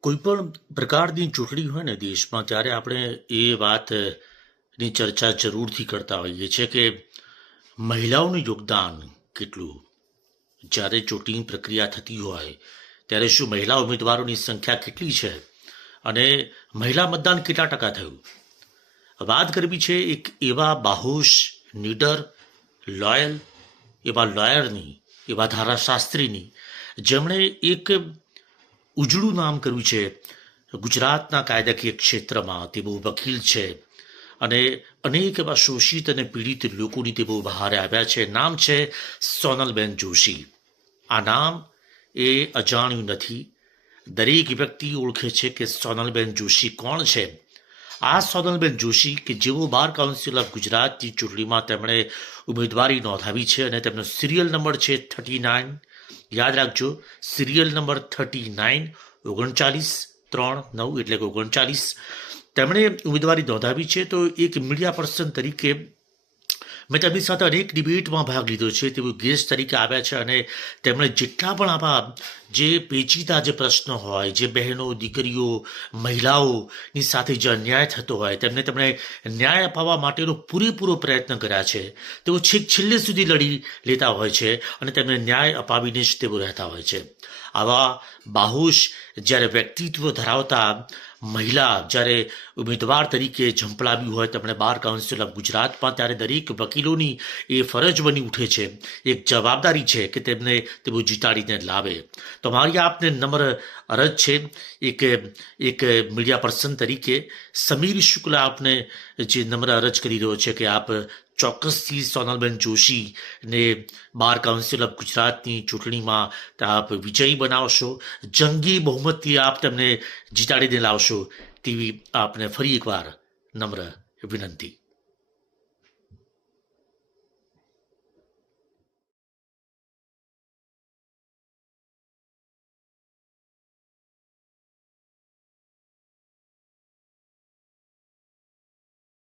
કોઈ પણ પ્રકારની ચૂંટણી હોય ને દેશમાં ત્યારે આપણે એ વાતની ચર્ચા જરૂરથી કરતા હોઈએ છીએ કે મહિલાઓનું યોગદાન કેટલું. જ્યારે ચૂંટણી પ્રક્રિયા થતી હોય ત્યારે શું મહિલા ઉમેદવારોની સંખ્યા કેટલી છે અને મહિલા મતદાન કેટલા ટકા થયું. વાત કરવી છે એક એવા બાહોશ, નીડર, લોયલ, એવા લોયરની, એવા ધારાશાસ્ત્રીની જેમણે એક ઉજળું નામ કર્યું છે ગુજરાતના કાયદાકીય ક્ષેત્રમાં. તે બહુ વકીલ છે અને અનેક એવા શોષિત અને પીડિત લોકોની તે બહુ બહાર આવ્યા છે. નામ છે સોનલબેન જોશી. આ નામ એ અજાણ્યું નથી. દરેક વ્યક્તિ ઓળખે છે કે સોનલબેન જોશી કોણ છે. આ સોનલબેન જોશી કે જેઓ બાર કાઉન્સિલ ઓફ ગુજરાતની ચૂંટણીમાં તેમણે ઉમેદવારી નોંધાવી છે અને તેમનો સિરિયલ નંબર છે 39. યાદ રાખજો, સિરિયલ નંબર 39, 3939 એટલે કે 39. તેમણે ઉમેદવારી નોંધાવી છે. તો એક મીડિયા પર્સન તરીકે મેં તેમની સાથે અનેક ડિબેટમાં ભાગ લીધો છે. તેઓ ગેસ્ટ તરીકે આવ્યા છે અને તેમણે જેટલા પણ આવા જે પેચીદા જે પ્રશ્નો હોય, જે બહેનો, દીકરીઓ, મહિલાઓની સાથે જે અન્યાય થતો હોય તેમણે ન્યાય અપાવવા માટેનો પૂરેપૂરો પ્રયત્ન કર્યા છે. તેઓ છેક છેલ્લે સુધી લડી લેતા હોય છે અને તેમને ન્યાય અપાવીને જ તેઓ રહેતા હોય છે. આવા બાહોશ જ્યારે વ્યક્તિત્વ ધરાવતા મહિલા જ્યારે ઉમેદવાર તરીકે ઝંપલાવ્યું હોય તેમણે બાર કાઉન્સિલ ઓફ ગુજરાતમાં, ત્યારે દરેક વકીલોની એ ફરજ બની ઉઠે છે, એક જવાબદારી છે કે તેમને તેઓ જીતાડીને લાવે. તો મારી આપને નમ્ર અરજ છે એક મીડિયા પર્સન તરીકે સમીર શુક્લા આપને જે નમ્ર અરજ કરી રહ્યો છે કે આપ ચોક્કસથી સોનલબેન જોશીને બાર કાઉન્સિલ ઓફ ગુજરાતની ચૂંટણીમાં આપ વિજયી બનાવશો, જંગી બહુમતથી આપ તેમને જીતાડીને લાવશો તેવી આપને ફરી એકવાર નમ્ર વિનંતી.